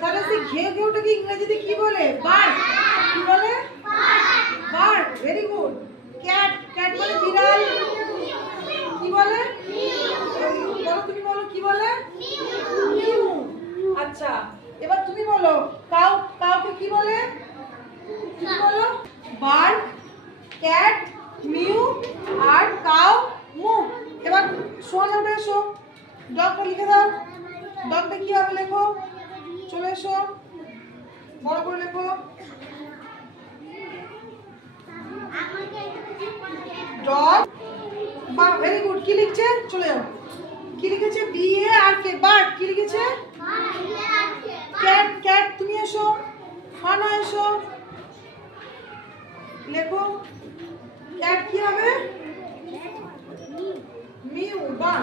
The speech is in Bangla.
তাহলে সেই ঘেউ ঘেউটাকে ইংরেজিতে কি বলে? বার্ড। কি বলে? Bird. Very good. Cat, cat মানে বিড়াল, কি বলে? বলো, তুমি বলো কি বলে? মিউ। আচ্ছা, এবার তুমি বলো কাউ, কাউকে কি বলে? কি বলো? বার্ড, ক্যাট, মিউ আর কাউ, মু। এবার শোনো, এসো, ডগটা লিখে দাও। ডগটা কি হবে লেখো, চলে এসো, বড় করে লেখো। ডগ। বাহ, ভেরি গুড। কি লিখছে? চলে যাও। কি লিখেছে? B A R K, bird. কি লিখেছে? Cat, cat. তুমি এসো, ফানা এসো, লেখো। ক্যাট কি হবে? মিউ। বাহ।